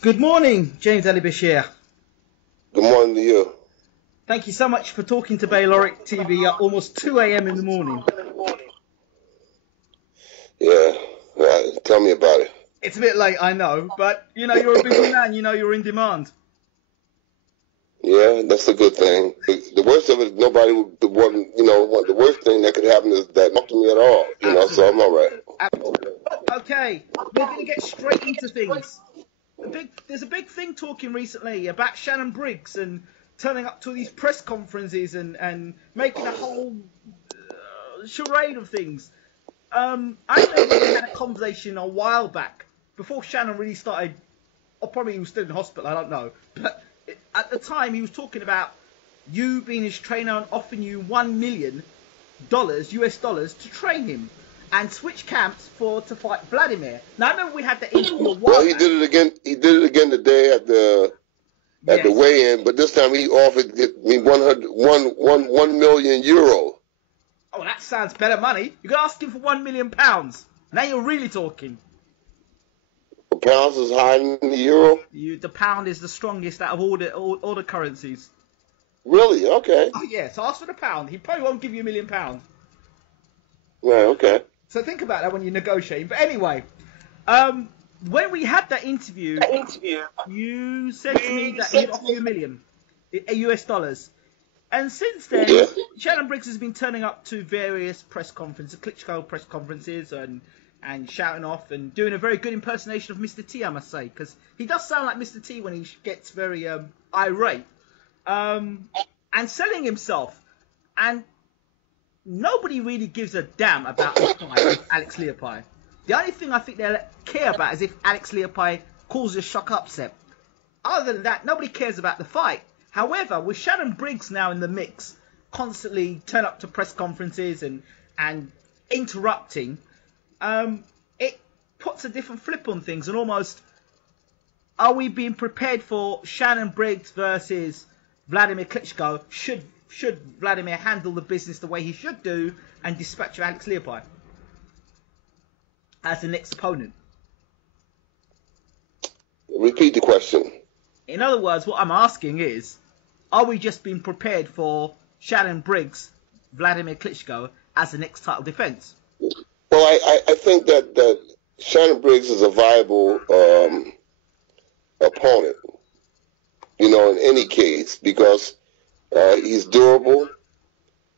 Good morning, James Ali Bashir. Good morning to you. Thank you so much for talking to Bayloric TV at almost 2 a.m. in the morning. Yeah, tell me about it. It's a bit late, I know, but you know you're a busy man. You know you're in demand. Yeah, that's a good thing. The worst of it, nobody would want. The worst thing that could happen is that not to me at all. So I'm all right. Okay, we're going to get straight into things. There's a big thing talking recently about Shannon Briggs and turning up to these press conferences and making a whole charade of things. I know we had a conversation a while back before Shannon really started, or probably he was still in hospital, I don't know. But at the time he was talking about you being his trainer and offering you $1 million US dollars to train him and switch camps to fight Wladmir. Now I remember we had the interview a while Well, he did it again. He did it again today at the weigh-in, but this time he offered me 1 million euro. Oh, that sounds better money. You could ask him for £1 million. Now you're really talking. The pounds is higher than the euro? The pound is the strongest out of all the currencies. Really? Okay. Oh, yeah. So ask for the pound. He probably won't give you £1 million. Right, okay. So think about that when you're negotiating. But anyway, when we had that interview, you said to me that he'd offer you $1 million US dollars. And since then, Shannon Briggs has been turning up to various press conferences, Klitschko press conferences, and shouting off and doing a very good impersonation of Mr. T, I must say, because he does sound like Mr. T when he gets very irate, and selling himself. And nobody really gives a damn about the fight with Alex Leopai. The only thing I think they care about is if Alex Leopai causes a shock upset. Other than that, nobody cares about the fight. However, with Shannon Briggs now in the mix, constantly turn up to press conferences and interrupting, it puts a different flip on things. And almost, are we being prepared for Shannon Briggs versus Wladmir Klitschko? Should Wladmir handle the business the way he should do and dispatch Alex Leopai as the next opponent? Repeat the question. In other words, what I'm asking is, are we just being prepared for Shannon Briggs, Wladmir Klitschko, as the next title defense? Well, I think that Shannon Briggs is a viable opponent, in any case, because he's durable,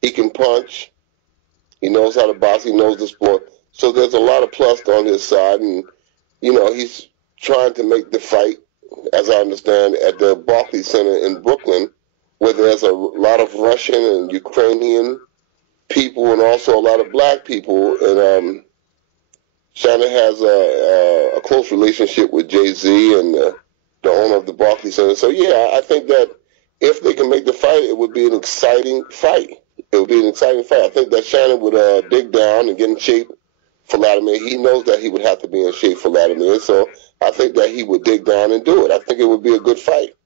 he can punch, he knows how to box, he knows the sport. So there's a lot of plus on his side, and, he's trying to make the fight, as I understand, at the Barclays Center in Brooklyn, where there's a lot of Russian and Ukrainian people and also a lot of black people. And Shannon has a close relationship with Jay-Z and the owner of the Barclays Center. So, yeah, I think that if they can make the fight, it would be an exciting fight. It would be an exciting fight. I think that Shannon would dig down and get in shape for Wladmir. He knows that he would have to be in shape for Wladmir, so I think that he would dig down and do it. I think it would be a good fight.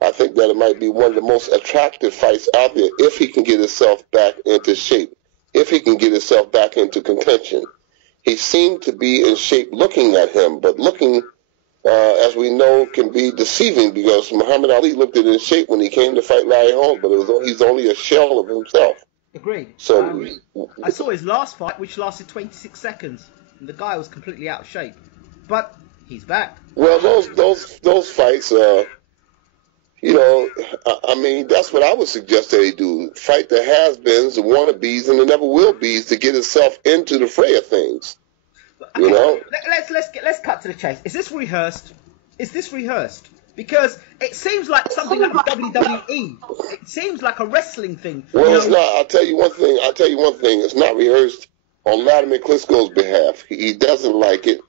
I think that it might be one of the most attractive fights out there if he can get himself back into shape, if he can get himself back into contention. He seemed to be in shape looking at him, but looking, as we know, can be deceiving because Muhammad Ali looked at his shape when he came to fight Larry Holmes, but he's only a shell of himself. Agreed. So I saw his last fight, which lasted 26 seconds, and the guy was completely out of shape. But he's back. Well, those fights, I mean, that's what I would suggest that he do. Fight the has-beens, the wannabes, and the never-will-bees to get himself into the fray of things. Okay, Let's cut to the chase. Is this rehearsed? Because it seems like something like WWE. It seems like a wrestling thing. Well, it's not. I'll tell you one thing. It's not rehearsed on Wladmir Klitschko's behalf. He doesn't like it.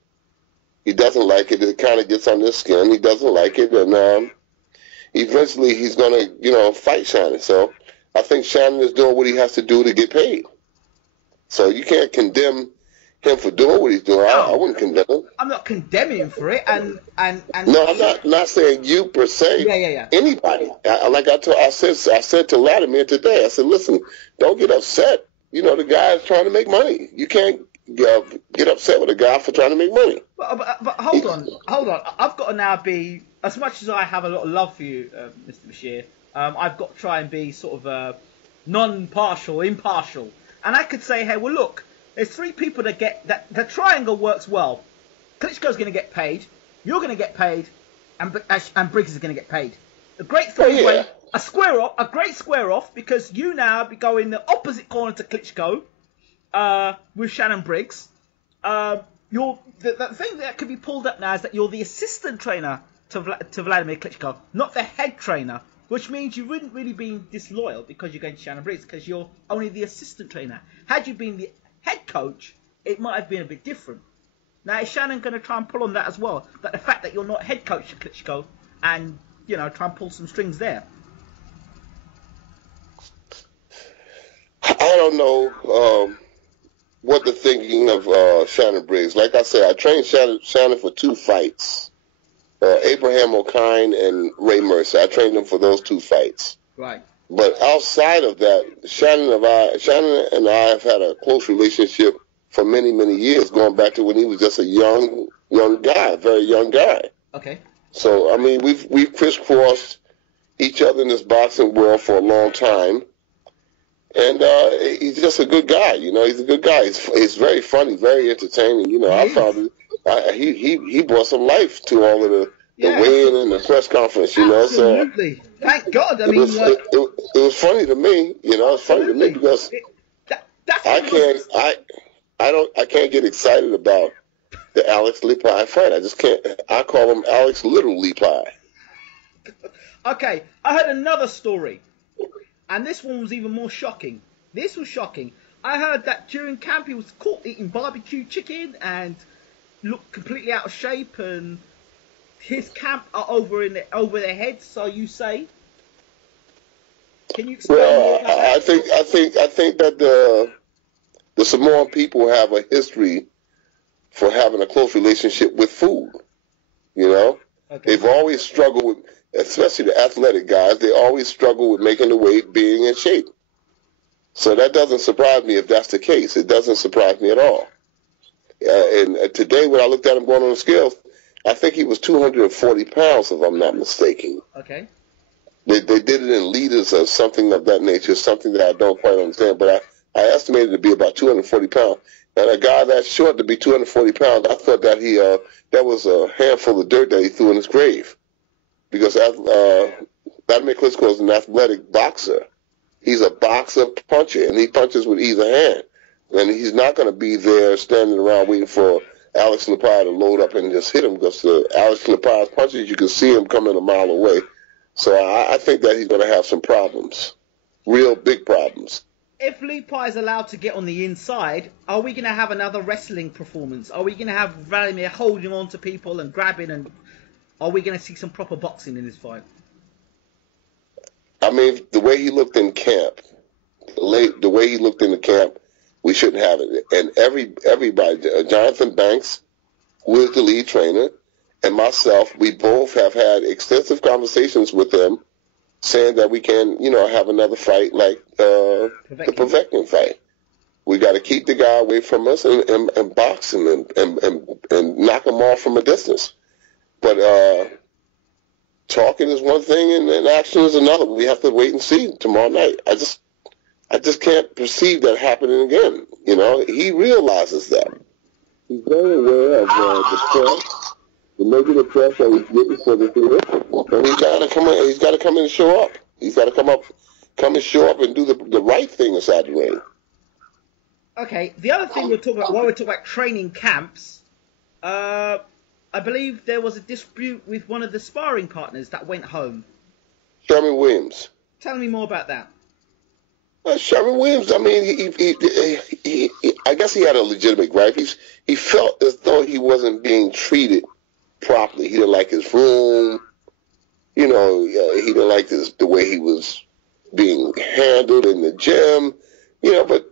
It kind of gets on his skin. He doesn't like it, and eventually he's going to, fight Shannon. So I think Shannon is doing what he has to do to get paid. So you can't condemn him for doing what he's doing. I wouldn't condemn him. I'm not condemning him for it, and no, I'm not saying you per se. Yeah. Anybody. I said to Wladmir today. I said, listen, don't get upset. The guy is trying to make money. You can't get upset with a guy for trying to make money. But hold on. I've got to now be, as much as I have a lot of love for you, Mr. Bashir, I've got to try and be sort of non-partial, impartial. And I could say, hey, well, look, there's three people that get, that the triangle works well. Klitschko's going to get paid, you're going to get paid, and Briggs is going to get paid. A great three-way, a great square off, because you now be going the opposite corner to Klitschko, with Shannon Briggs. The thing that could be pulled up now is that you're the assistant trainer to Wladmir Klitschko, not the head trainer, which means you wouldn't really be disloyal because you're going to Shannon Briggs, because you're only the assistant trainer. Had you been the head coach, it might have been a bit different. Now, is Shannon going to try and pull on that as well? That the fact that you're not head coach to Klitschko, and, you know, try and pull some strings there? I don't know what the thinking of Shannon Briggs. Like I said, I trained Shannon for 2 fights. Abraham O'Kine and Ray Mercer. I trained them for those 2 fights. Right. But outside of that, Shannon and I have had a close relationship for many, many years, going back to when he was just a young guy, a very young guy. Okay. So, I mean, we've crisscrossed each other in this boxing world for a long time. And he's just a good guy, you know. He's a good guy. He's very funny, very entertaining. You know, I found he brought some life to all of the weigh-in and the press conference. You know, absolutely. So thank God. I mean, it was funny to me. You know, it's funny to me because I can't get excited about the Alex Lepi fight. I just can't. I call him Alex Little Lepi. Okay, I heard another story. And this one was even more shocking. This was shocking. I heard that during camp he was caught eating barbecue chicken and looked completely out of shape, and his camp are over their heads, so you say. Can you explain more about that? I think that the Samoan people have a history for having a close relationship with food. You know? Okay. They've always struggled with, especially the athletic guys, they always struggle with making the weight, being in shape. So that doesn't surprise me if that's the case. It doesn't surprise me at all. And today, when I looked at him going on the scales, I think he was 240 pounds, if I'm not mistaken. Okay. They did it in liters or something of that nature, something that I don't quite understand, but I estimated it to be about 240 pounds. And a guy that short to be 240 pounds, I thought that that was a handful of dirt that he threw in his grave. Because Wladmir Klitschko is an athletic boxer. He's a boxer puncher, and he punches with either hand. And he's not going to be there standing around waiting for Alex Lepi to load up and just hit him, because Alex Lepi's punches, you can see him coming a mile away. So I think that he's going to have some problems, real big problems. If Lepi is allowed to get on the inside, are we going to have another wrestling performance? Are we going to have Wladmir holding on to people and grabbing, and are we going to see some proper boxing in this fight? I mean, the way he looked in camp, we shouldn't have it. And everybody, Jonathan Banks, who is the lead trainer, and myself, we both have had extensive conversations with him, saying that we can, have another fight like the Povetkin fight. We got to keep the guy away from us and box him and knock him off from a distance. But talking is one thing and action is another. We have to wait and see tomorrow night. I just can't perceive that happening again. He realizes that. He's very aware of the stress, the negative press that he's getting for the thing. And he's got to come in. He's got to come in and show up. He's got to come and show up and do the right thing inside the ring. Okay. The other thing while we're talking about training camps, I believe there was a dispute with one of the sparring partners that went home. Sherman Williams. Tell me more about that. Sherman Williams, I mean, he I guess he had a legitimate gripe. He felt as though he wasn't being treated properly. He didn't like his room. He didn't like the way he was being handled in the gym. But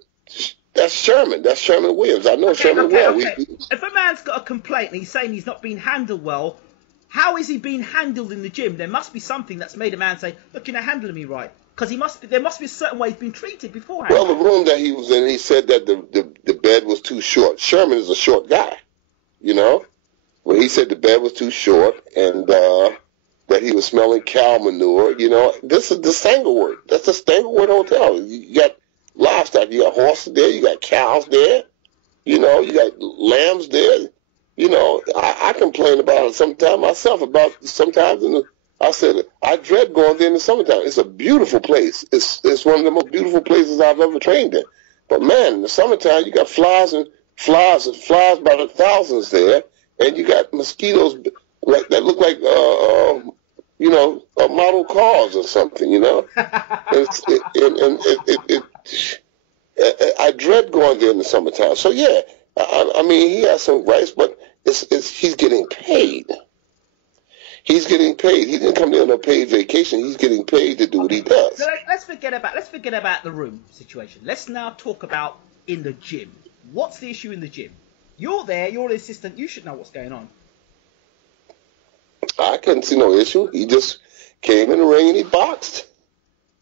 that's Sherman. That's Sherman Williams. I know Sherman well. Okay. If a man's got a complaint and he's saying he's not being handled well, how is he being handled in the gym? There must be something that's made a man say, look, you're not handling me right. Because there must be a certain way he's been treated beforehand. Well, the room that he was in, he said that the bed was too short. Sherman is a short guy, you know. Well, he said the bed was too short and that he was smelling cow manure. You know, this is the Stanglewood. That's the Stanglewood Hotel. You got livestock. You got horses there. You got cows there. You know, you got lambs there. You know, I complain about it sometimes myself. I said, I dread going there in the summertime. It's a beautiful place. It's one of the most beautiful places I've ever trained in. But man, in the summertime, you got flies by the thousands there, and you got mosquitoes that look like, you know, model cars or something. You know, I dread going there in the summertime. So yeah, I mean, he has some rights, but he's getting paid. He's getting paid. He didn't come there on a paid vacation. He's getting paid to do what he does. So let's forget about the room situation. Let's now talk about in the gym. What's the issue in the gym? You're there. You're the assistant. You should know what's going on. I couldn't see no issue. He just came in the ring and he boxed.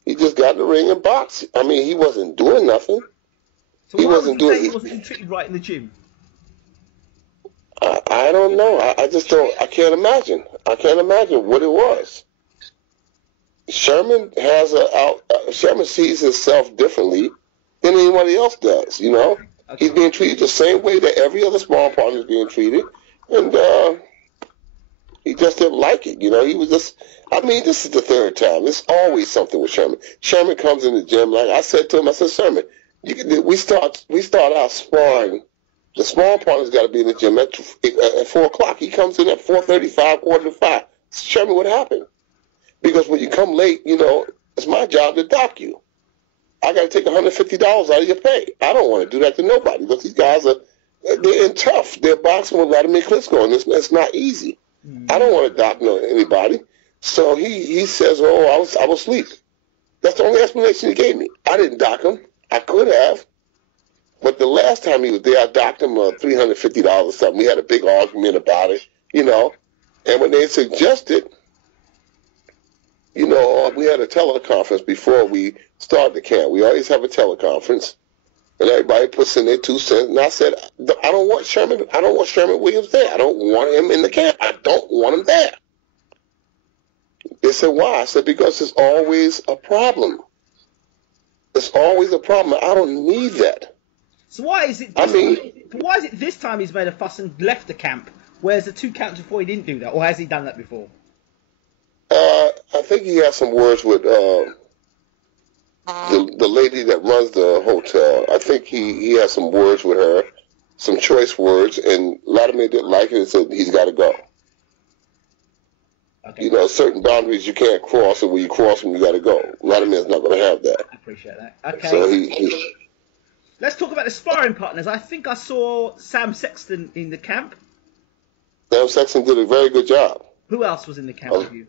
He just got in the ring and boxed. I mean, he wasn't doing nothing. So he wasn't treated right in the gym. I don't know. I just don't. I can't imagine. I can't imagine what it was. Sherman Sherman sees himself differently than anybody else does. You know, okay. He's being treated the same way that every other small partner is being treated, and he just didn't like it. You know, he was just. I mean, this is the third time. It's always something with Sherman. Sherman comes in the gym like I said to him. I said, Sherman, we start out sparring. The small partner's got to be in the gym at 4 o'clock. He comes in at 4:35, 4:45. Sherman, what happened? Because when you come late, you know, it's my job to dock you. I got to take $150 out of your pay. I don't want to do that to nobody because these guys they're tough. They're boxing with Wladmir Klitschko, and it's not easy. I don't want to dock anybody. So he says, oh, I was asleep. That's the only explanation he gave me. I didn't dock him. I could have. But the last time he was there, I docked him $350 or something. We had a big argument about it, you know. And when they suggested, you know, we had a teleconference before we started the camp. We always have a teleconference, and everybody puts in their 2 cents. And I said, I don't want Sherman Williams there. I don't want him in the camp. I don't want him there. They said, why? I said, because it's always a problem. It's always a problem. I don't need that. So why is it this time he's made a fuss and left the camp, whereas the 2 camps before he didn't do that, or has he done that before? I think he has some words with the lady that runs the hotel. I think he has some words with her, some choice words, and Wladmir didn't like it and said he's got to go. Okay. You know, certain boundaries you can't cross, and when you cross them, you got to go. Wladmir's not going to have that. I appreciate that. Okay. So let's talk about the sparring partners. I think I saw Sam Sexton in the camp. Sam Sexton did a very good job. Who else was in the camp with you?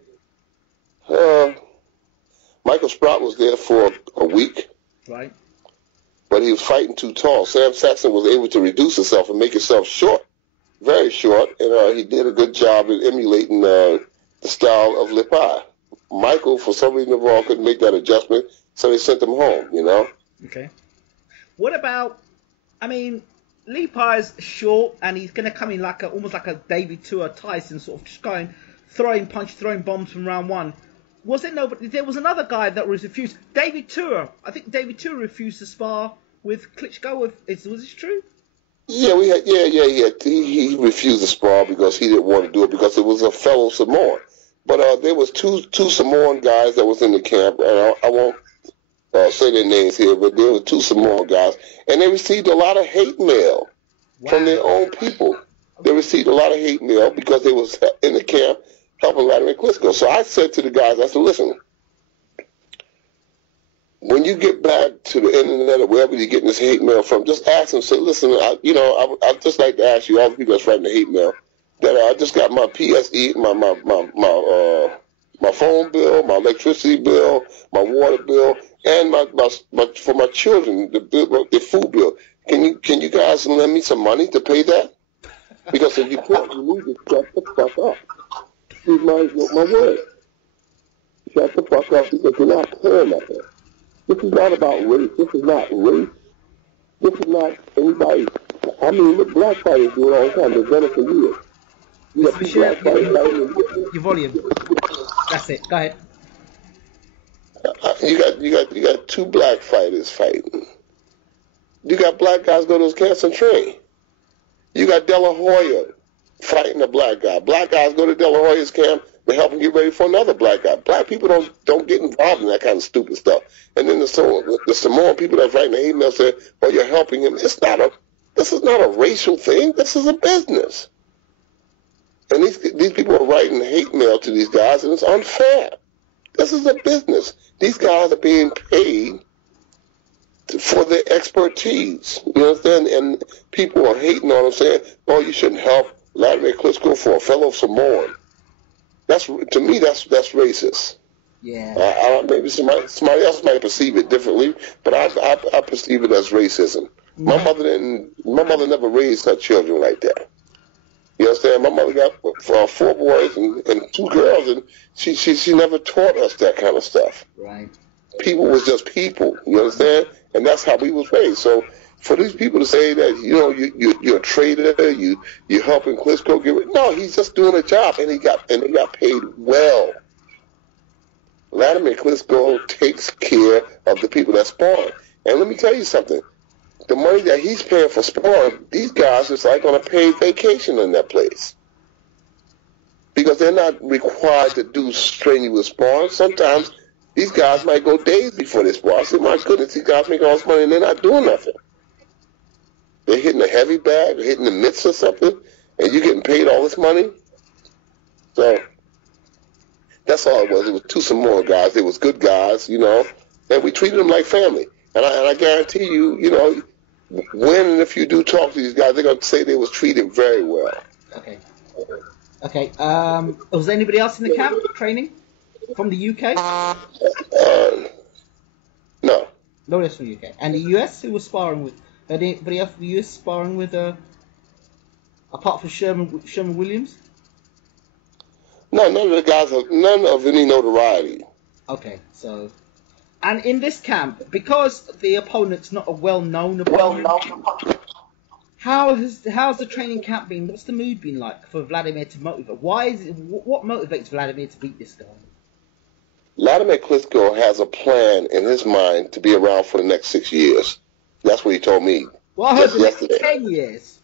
Michael Sprout was there for a week. Right. But he was fighting too tall. Sam Sexton was able to reduce himself and make himself short, very short, and he did a good job in emulating the style of Lipai. Michael, for some reason, couldn't make that adjustment, so they sent him home, you know. Okay. What about, I mean, Lipai's short, and he's going to come in almost like a David Tua Tyson, sort of just going, throwing bombs from round 1. There was another guy that was refused. David Tua. I think David Tua refused to spar with Klitschko. Was this true? Yeah, he refused to spar because he didn't want to do it because it was a fellow Samoan. But there was two Samoan guys that was in the camp, and I won't say their names here, but there were 2 Samoan guys, and they received a lot of hate mail from their own people. They received a lot of hate mail because they was in the camp helping Wladmir Klitschko. So I said to the guys, I said, listen, when you get back to the internet or wherever you're getting this hate mail from, just ask them, say, listen, I'd just like to ask you, all the people that's writing the hate mail, that I just got my PSE, my phone bill, my electricity bill, my water bill, and for my children, the food bill. Can you guys lend me some money to pay that? Because if you can't, you need to shut the fuck up. Excuse my word. shut the fuck up because you're not playing nothing. This is not about race. This is not race. This is not anybody. I mean, look, black fighters do it all the time. They've done it for years. You got two black fighters. Your volume. That's it. Go ahead. You got two black fighters fighting. You got black guys go to those camps and train. You got De La Hoya fighting a black guy. Black guys go to De La Hoya's camp. They help him get ready for another black guy. Black people don't get involved in that kind of stupid stuff. And then the Samoan people that's writing the hate mail say, "Oh, you're helping him." This is not a racial thing. This is a business. And these people are writing hate mail to these guys, and it's unfair. This is a business. These guys are being paid for their expertise. You understand? And people are hating on them, saying, "Oh, you shouldn't help Wladmir Klitschko for a fellow Samoan." To me, that's racist. Yeah. Maybe somebody else might perceive it differently, but I perceive it as racism. My mother never raised her children like that. You understand? My mother got 4 boys and 2 girls, and she never taught us that kind of stuff. Right. People was just people. You understand? And that's how we was raised. So for these people to say that you're a traitor, you're helping Klitschko get rid, no, he's just doing a job, and he got paid well. Wladmir Klitschko takes care of the people that spawn. And let me tell you something. The money that he's paying for sparring, these guys is like on a paid vacation in that place. Because they're not required to do strenuous sparring. Sometimes these guys might go days before they spar. I say, my goodness, these guys make all this money and they're not doing nothing. They're hitting a heavy bag, hitting the mitts or something, and you're getting paid all this money. So that's all it was. It was 2 Samoan guys. They was good guys, and we treated them like family. And I guarantee you, when and if you do talk to these guys, they're going to say they was treated very well. Okay. Was there anybody else in the camp training from the UK? No. No one else from the UK. And the US, who was sparring with? Anybody else from the US sparring with, apart from Sherman Williams? No, none of any notoriety. Okay, so... And in this camp, because the opponent's not a well-known opponent, how's the training camp been? What's the mood been like for Wladmir to motivate? What motivates Wladmir to beat this guy? Wladmir Klitschko has a plan in his mind to be around for the next 6 years. That's what he told me. Well, I heard the next 10 years.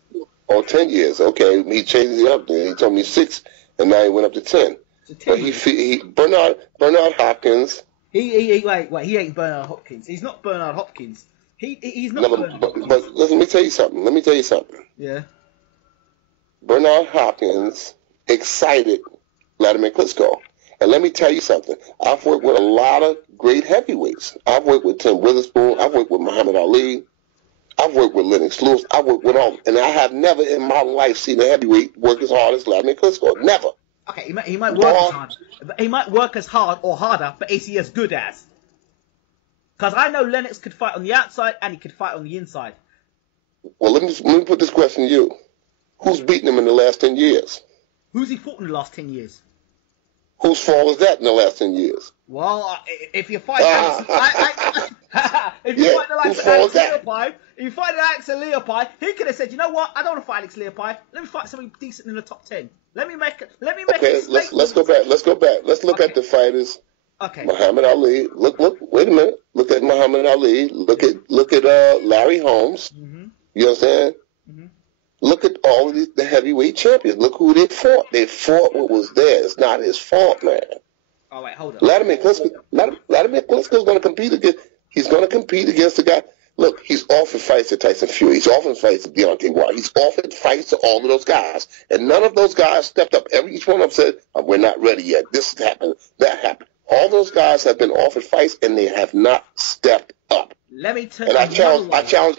Oh, 10 years. Okay, he changed it up then. He told me 6, and now he went up to 10. So 10 but Bernard Hopkins. Wait, he ain't Bernard Hopkins. He's not Bernard Hopkins. He's not Bernard Hopkins. But let me tell you something. Yeah. Bernard Hopkins excited Wladmir Klitschko. And let me tell you something. I've worked with a lot of great heavyweights. I've worked with Tim Witherspoon. I've worked with Muhammad Ali. I've worked with Lennox Lewis. I've worked with all. And I have never in my life seen a heavyweight work as hard as Wladmir Klitschko. Never. Okay, he might work as hard. He might work as hard or harder, but is he as good as? Because I know Lennox could fight on the outside and he could fight on the inside. Well, let me put this question to you. Who's beaten him in the last 10 years? Who's he fought in the last 10 years? Whose fault is that in the last 10 years? Well, if you fight if you fight the likes of Alex Leopold, if you fight Alex Leopold, he could have said, you know what, I don't want to fight Alex Leopold. Let me fight somebody decent in the top 10. Let me make Okay, let's go back. Let's look at the fighters. Okay. Muhammad Ali. Look, wait a minute. Look at Muhammad Ali. Look at Larry Holmes. Mm-hmm. You understand? Mm-hmm. Look at all of the heavyweight champions. Look who they fought. They fought what was there. It's not his fault, man. Oh, wait, hold on. Wladmir Klitschko is going to compete against. He's going to compete against the guy. Look, he's offered fights to Tyson Fury. He's offered fights to Deontay Wilder. He's offered fights to all of those guys, and none of those guys stepped up. Each one of them said, "We're not ready yet. This happened. That happened." All those guys have been offered fights, and they have not stepped up. Let me tell you. And I challenge.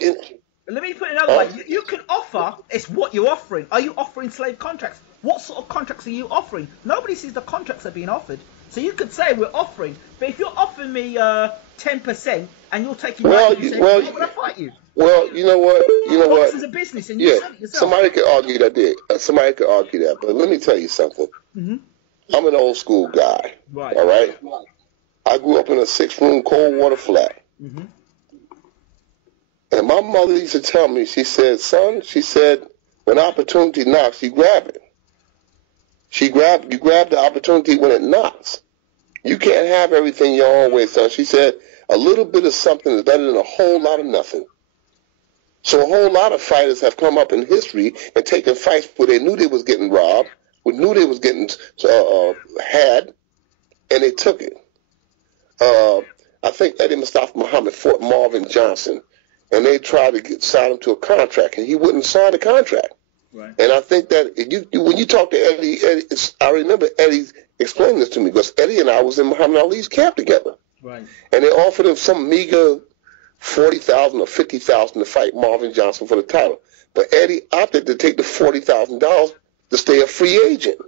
Let me put it another way. You can offer. It's what you're offering. Are you offering slave contracts? What sort of contracts are you offering? Nobody sees the contracts that are being offered. So you could say we're offering, but if you're offering me 10% and you're taking 90%, why would I fight you? Well, you know what? This is a business, and you said it yourself. Somebody could argue that. Somebody could argue that, but let me tell you something. Mm-hmm. I'm an old school guy. Right. All right. I grew up in a 6-room cold water flat. Mm-hmm. And my mother used to tell me, she said, son, she said, when opportunity knocks, you grab it. You grab the opportunity when it knocks. You can't have everything your own way, son. She said, a little bit of something is better than a whole lot of nothing. So a whole lot of fighters have come up in history and taken fights where they knew they was getting robbed, knew they was getting had, and they took it. I think Eddie Mustafa Muhammad fought Marvin Johnson, and they tried to sign him to a contract, and he wouldn't sign the contract. Right. And I think that when you talk to Eddie, I remember Eddie explaining this to me, because Eddie and I was in Muhammad Ali's camp together. Right. And they offered him some meager $40,000 or $50,000 to fight Marvin Johnson for the title. But Eddie opted to take the $40,000 to stay a free agent.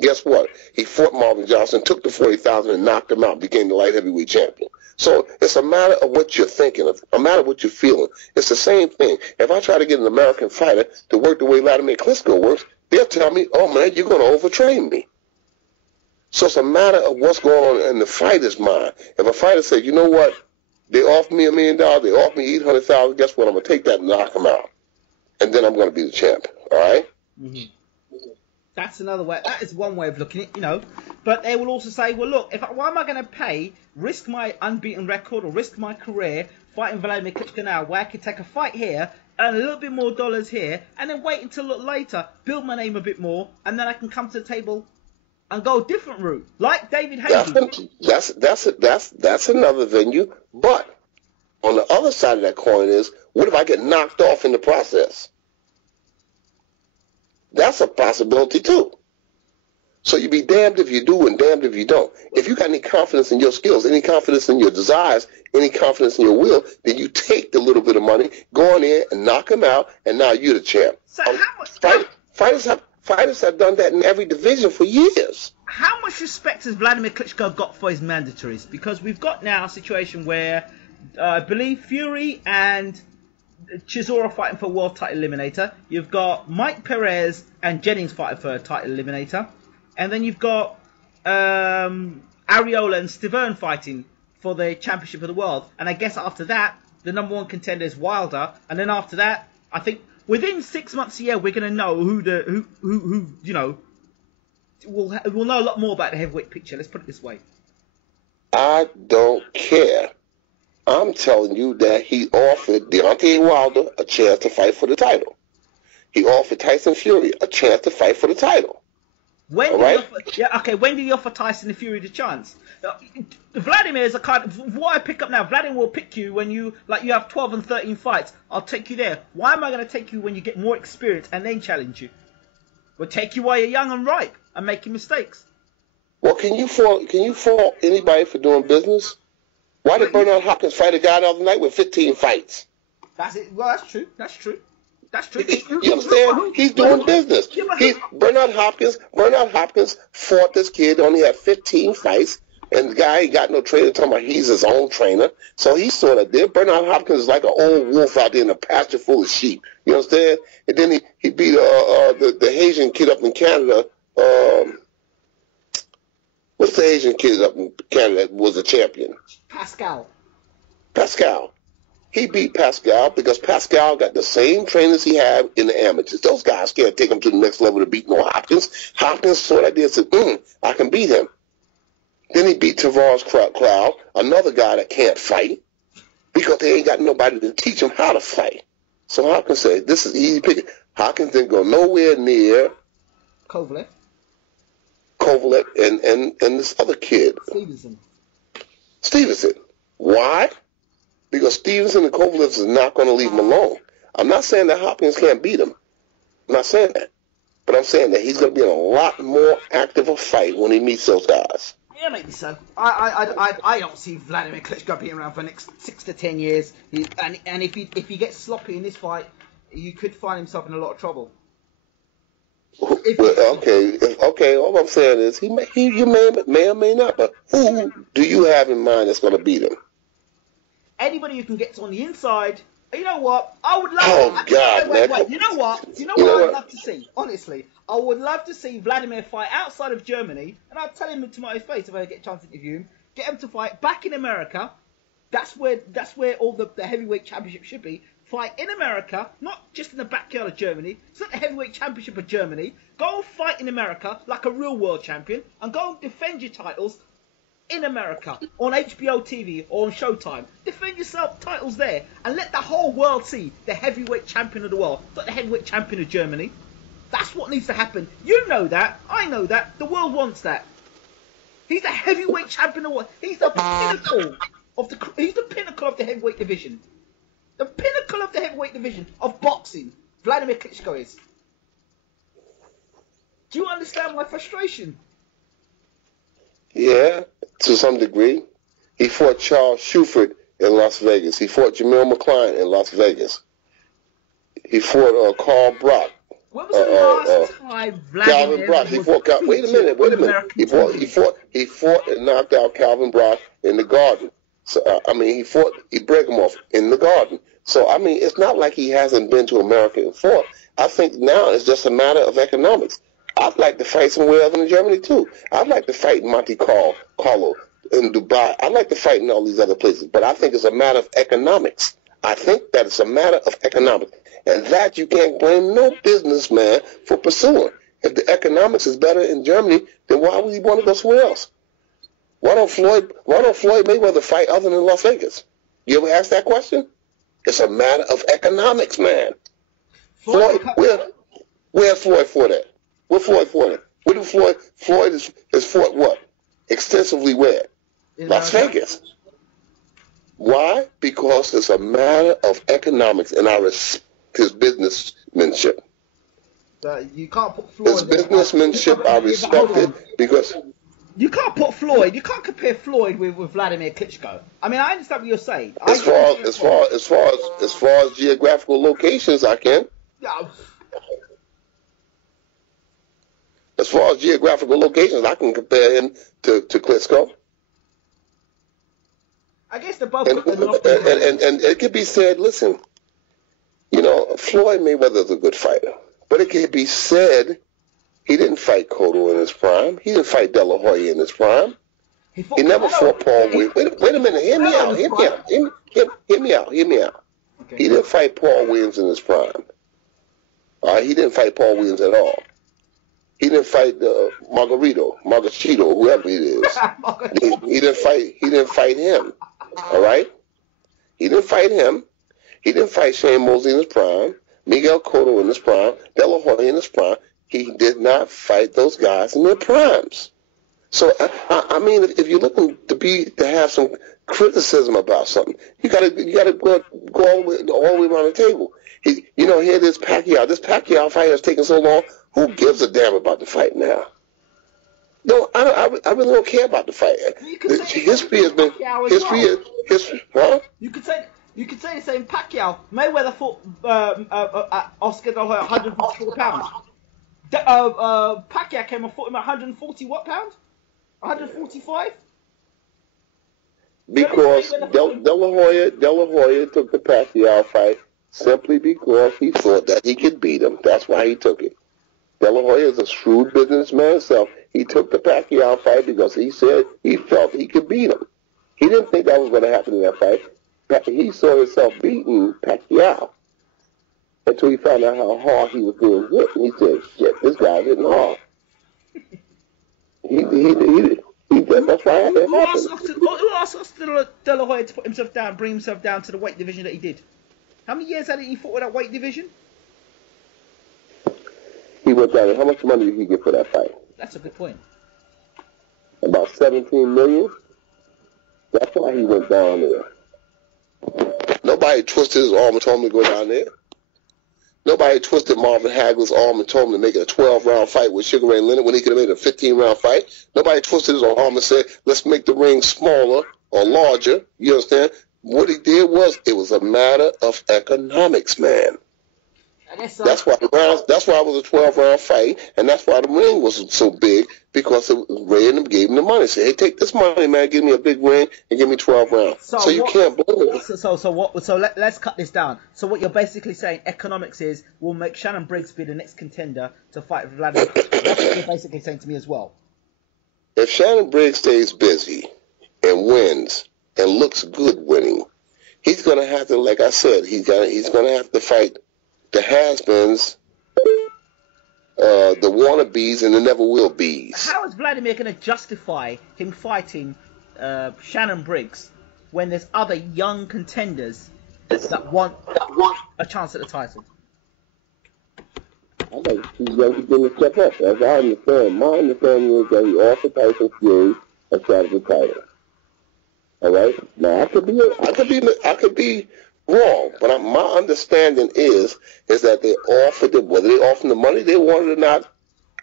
Guess what? He fought Marvin Johnson, took the $40,000 and knocked him out, became the light heavyweight champion. So it's a matter of what you're thinking, a matter of what you're feeling. It's the same thing. If I try to get an American fighter to work the way Wladmir Klitschko works, they'll tell me, oh, man, you're going to overtrain me. So it's a matter of what's going on in the fighter's mind. If a fighter says, you know what, they offered me $1 million, they offered me $800,000, guess what, I'm going to take that and knock them out. And then I'm going to be the champ, all right? Mm-hmm. That's another way. That is one way of looking at it, you know. But they will also say, well, look, why am I going to risk my unbeaten record or risk my career fighting Wladmir Klitschko now, where I could take a fight here, earn a little bit more dollars here, and then wait until later, build my name a bit more, and then I can come to the table and go a different route, like David Haye. That's another venue. But on the other side of that coin is, what if I get knocked off in the process? That's a possibility too. So you be damned if you do and damned if you don't. If you got any confidence in your skills, any confidence in your desires, any confidence in your will, then you take the little bit of money, go on there and knock them out, and now you're the champ. So Fighters have done that in every division for years. How much respect has Wladmir Klitschko got for his mandatories? Because we've got now a situation where I believe Fury and Chisora fighting for world title eliminator. You've got Mike Perez and Jennings fighting for a title eliminator. And then you've got Ariola and Stiverne fighting for the championship of the world. And I guess after that, the number one contender is Wilder. And then after that, I think within 6 months a year, we're going to know who you know, we'll know a lot more about the heavyweight picture. Let's put it this way. I don't care. I'm telling you that he offered Deontay Wilder a chance to fight for the title. He offered Tyson Fury a chance to fight for the title. When did he offer Tyson Fury the chance? Wladimir is a kind of, what I pick up now, Wladimir will pick you when you have 12 and 13 fights. I'll take you there. Why am I going to take you when you get more experience and then challenge you? We'll take you while you're young and ripe and making mistakes. Well, can you fault anybody for doing business? Why did Bernard Hopkins fight a guy the other night with 15 fights? That's it. Well, that's true. That's true. You understand? He's doing business. Bernard Hopkins fought this kid, only had 15 fights, and the guy ain't got no trainer, talking about he's his own trainer. So he's sort of there. Bernard Hopkins is like an old wolf out there in a pasture full of sheep. You understand? And then he beat the Asian kid up in Canada. What's the Asian kid up in Canada that was a champion? Pascal. He beat Pascal because Pascal got the same trainers he had in the amateurs. Those guys can't take him to the next level to beat no Hopkins. Hopkins saw that there and said, I can beat him. Then he beat Tavares Cloud, another guy that can't fight, because they ain't got nobody to teach him how to fight. So Hopkins said, this is easy picking. Hopkins didn't go nowhere near Kovalev and this other kid. Stevenson. Why? Because Stevenson and Kovalev is not going to leave him alone. I'm not saying that Hopkins can't beat him. I'm not saying that. But I'm saying that he's going to be in a lot more active a fight when he meets those guys. Yeah, maybe so. I don't see Wladmir Klitschko being around for the next 6 to 10 years. And if he gets sloppy in this fight, you could find himself in a lot of trouble. Okay. All I'm saying is you may or may not. But who do you have in mind that's going to beat him? Anybody who can get on the inside. You know what? I would love. Oh God, man! Wait. You know what? I would love to see. Honestly, I would love to see Wladimir fight outside of Germany, and I'll tell him to my face if I get a chance to interview him. Get them to fight back in America. That's where all the heavyweight championship should be. Fight in America, not just in the backyard of Germany. It's not the heavyweight championship of Germany. Go and fight in America like a real world champion, and go and defend your titles in America on HBO TV or on Showtime. Defend yourself titles there, and let the whole world see the heavyweight champion of the world, not the heavyweight champion of Germany. That's what needs to happen. You know that. I know that. The world wants that. He's the heavyweight champion of the world. He's the pinnacle of the heavyweight division. The pinnacle of the heavyweight division of boxing. Wladmir Klitschko is. Do you understand my frustration? Yeah, to some degree. He fought Charles Shuford in Las Vegas. He fought Jamil McCline in Las Vegas. He fought Carl Brock. When was the last time Calvin Brock? He fought. Wait a minute. He fought and knocked out Calvin Brock in the Garden. So he fought Ibrahimov in the Garden. So it's not like he hasn't been to America and fought. I think now it's just a matter of economics. I'd like to fight somewhere other than Germany too. I'd like to fight in Monte Carlo, in Dubai. I'd like to fight in all these other places. But I think it's a matter of economics. I think that it's a matter of economics. And that you can't blame no businessman for pursuing. If the economics is better in Germany, then why would he want to go somewhere else? Why don't Floyd Mayweather fight other than Las Vegas? You ever ask that question? It's a matter of economics, man. Where's Floyd for that? Where Floyd for that? Where do Floyd is fought what? Extensively where? Las Vegas. Why? Because it's a matter of economics, and I respect his businessmanship. You can't put Floyd. His businessmanship, I respect it because you can't put Floyd. You can't compare Floyd with Wladmir Klitschko. I understand what you're saying. As far as geographical locations, I can. Yeah. As far as geographical locations, I can compare him to Klitschko. I guess they're both. And it could be said, listen, Floyd Mayweather's a good fighter, but it could be said he didn't fight Cotto in his prime. He didn't fight De La Hoya in his prime. He never fought Paul Williams. Wait a minute. Hear me out. Okay. He didn't fight Paul Williams in his prime. He didn't fight Paul Williams at all. He didn't fight Margarito, whoever it is. He didn't fight him. All right? He didn't fight him. He didn't fight Shane Mosley in his prime, Miguel Cotto in his prime, De La Hoya in his prime. He did not fight those guys in their primes. So if you're looking to have some criticism about something, you gotta go all the way around the table. Here this Pacquiao fight has taken so long. Who gives a damn about the fight now? No, I really don't care about the fight. History has been history. Huh? You could say the same. Pacquiao, Mayweather fought Oscar De La Hoya 144 pounds. Pacquiao came and fought him at 140 what pounds? 145. Because De La Hoya took the Pacquiao fight simply because he thought that he could beat him. That's why he took it. De La Hoya is a shrewd businessman himself. He took the Pacquiao fight because he said he felt he could beat him. He didn't think that was going to happen in that fight. He saw himself beating Pacquiao until he found out how hard he was being hit. And he said, shit, this guy's hitting hard. That's why it happened. Who asked Oscar De La Hoya to put himself down, bring himself down to the weight division that he did? How many years had he fought with that weight division? He went down. How much money did he get for that fight? That's a good point. About $17 million. That's why he went down there. Nobody twisted his arm and told him to go down there. Nobody twisted Marvin Hagler's arm and told him to make it a 12-round fight with Sugar Ray Leonard when he could have made a 15-round fight. Nobody twisted his arm and said, let's make the ring smaller or larger. You understand? What he did was, it was a matter of economics, man. That's why it was a 12-round fight, and that's why the ring was so big, because Ray and them gave him the money. Say, hey, take this money, man, give me a big ring and give me 12 rounds. So you can't blame it. So let's cut this down. So what you're basically saying, economics will make Shannon Briggs be the next contender to fight with Wladmir. That's what you're basically saying to me as well. If Shannon Briggs stays busy, and wins and looks good winning, he's going to have to, like I said, he's going to have to fight the has-beens, the wannabes, and the never will be's. How is Wladmir going to justify him fighting Shannon Briggs when there's other young contenders that want a chance at the title? I think he's going to begin to step up. As I understand, my understanding is that he offered Tyson Fury a shot at the title. All right. Now I could be wrong, but my understanding is that they offered it. Whether they offered the money they wanted or not,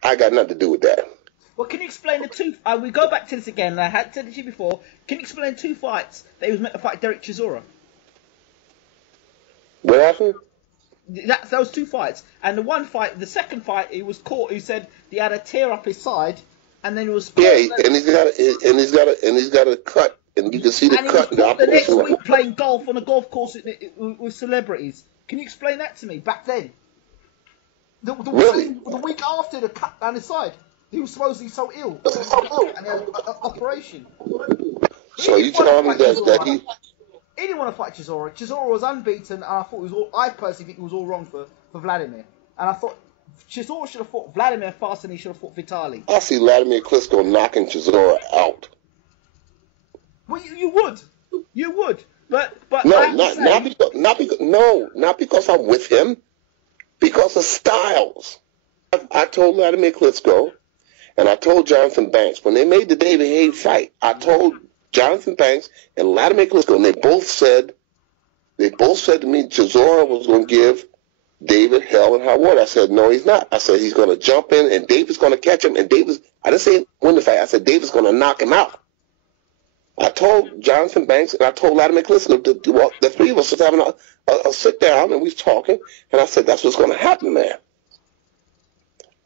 I got nothing to do with that. Well, can you explain the two? We go back to this again. I had said it to you before. Can you explain two fights that he was meant to fight Derek Chisora? What happened? Those two fights, and the one fight, the second fight, he was caught. He said he had a tear up his side, and then he was. Yeah, and he's got a cut. And you can see the cut. The next week playing golf on a golf course with celebrities. Can you explain that to me? Back then, the week after the cut down his side, he was supposedly so ill, and he had an operation. So you telling me that he didn't want to fight Chisora. Chisora was unbeaten, and I thought I personally think it was all wrong for Wladmir. And I thought Chisora should have fought Wladmir faster than he should have fought Vitali. I see Wladmir Klitschko knocking Chisora out. Well, you would, but no, not because I'm with him, because of styles. I told Wladmir Klitschko, and I told Jonathan Banks when they made the David Haye fight. I told Jonathan Banks and Wladmir Klitschko, and they both said to me Chisora was going to give David hell and high water. I said no, he's not. I said he's going to jump in, and David's going to catch him, and I didn't say win the fight. I said David's going to knock him out. I told Jonathan Banks and I told Wladmir Klitschko, the three of us was having a sit down and we was talking, and I said, that's what's going to happen, man.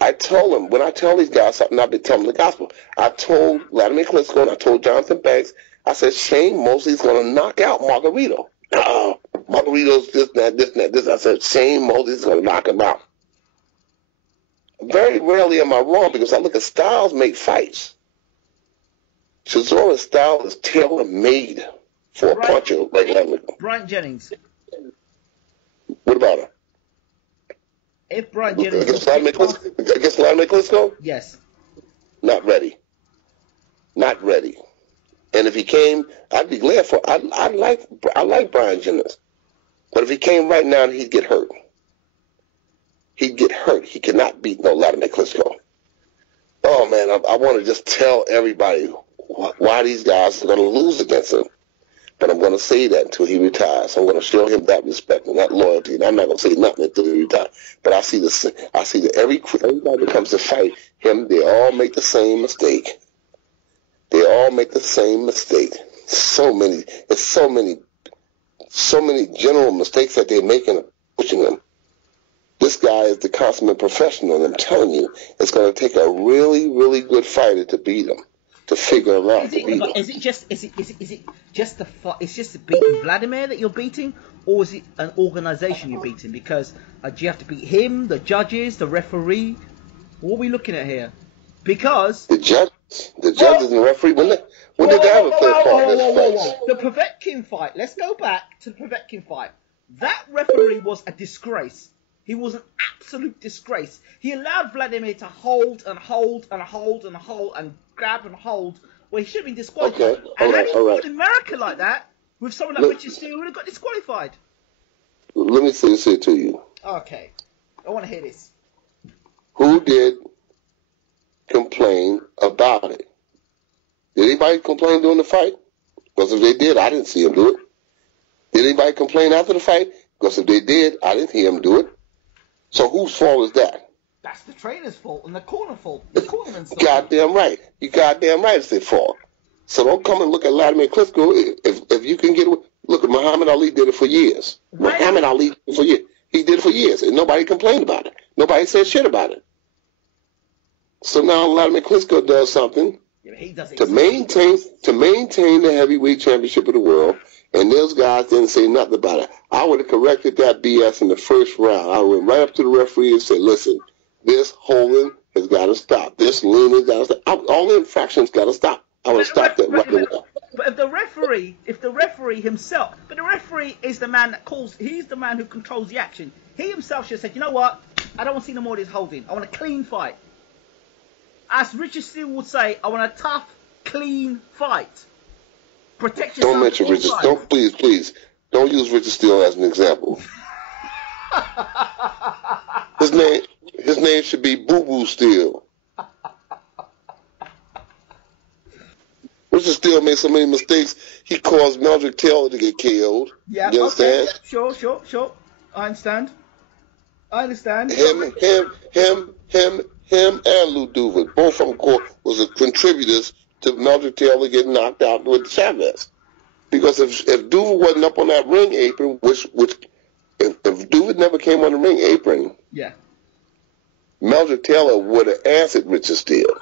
I told him, when I tell these guys something, I'll be telling them the gospel. I told Wladmir Klitschko and I told Jonathan Banks, I said, Shane Mosley's going to knock out Margarito. No, Margarito's this, that. I said, Shane Mosley's going to knock him out. Very rarely am I wrong because I look at styles make fights. Chisora's style is tailor-made for a puncher like Wladmir. Bryant Jennings. What about her? If Bryant Jennings... Against Wladmir Klitschko? Yes. Not ready. Not ready. And if he came, I'd be glad for it. I like Bryant Jennings. But if he came right now, he'd get hurt. He'd get hurt. He cannot beat no Wladmir Klitschko. Oh, man, I want to just tell everybody why these guys are going to lose against him. But I'm going to say that until he retires. I'm going to show him that respect and that loyalty. And I'm not going to say nothing until he retires. But I see that everybody that comes to fight him, they all make the same mistake. They all make the same mistake. So many general mistakes that they're making pushing him. This guy is the consummate professional, and I'm telling you, it's going to take a really, really good fighter to beat him. To figure him out. Is it just beating Wladmir that you're beating, or is it an organisation you're beating? Because do you have to beat him, the judges, the referee? What are we looking at here? Because the judges and the referee. When did they have a third part in this fight? The Povetkin fight. Let's go back to the Povetkin fight. That referee was a disgrace. He was an absolute disgrace. He allowed Wladmir to hold and grab and hold where he should have been disqualified. Okay. Had he fought in America like that, with someone like Richard Steele, he would have got disqualified. Let me say it to you. Okay. I want to hear this. Who did complain about it? Did anybody complain during the fight? Because if they did, I didn't see him do it. Did anybody complain after the fight? Because if they did, I didn't hear him do it. So whose fault is that? That's the trainer's fault and the corner fault. The cornerman's fault. Goddamn right. You goddamn right it's their fault. So don't come and look at Wladmir Klitschko. If you can get it. Look, Muhammad Ali did it for years. Muhammad Ali did it for years. He did it for years, and nobody complained about it. Nobody said shit about it. So now Wladmir Klitschko does something to maintain the heavyweight championship of the world, and those guys didn't say nothing about it. I would have corrected that BS in the first round. I went right up to the referee and said, listen, this holding has got to stop. This leaning has got to stop. All the infractions got to stop. I would have stopped that right away. But if the referee himself, but the referee is the man that calls, he's the man who controls the action. He himself should have said, you know what, I don't want to see no more of this holding. I want a clean fight. As Richard Steele would say, I want a tough, clean fight. Protect yourself. Don't mention Richard. Don't please. Don't use Richard Steele as an example. His name should be Boo Boo Steele. Richard Steele made so many mistakes. He caused Meldrick Taylor to get KO'd. Yeah. You understand? Okay. Sure. I understand. Him, and Lou Duva, both of them was contributors to Meldrick Taylor getting knocked out with Chavez. Because if Duva wasn't up on that ring apron, which if Duva never came on the ring apron, yeah, Meldrick Taylor would have answered Richard Steele.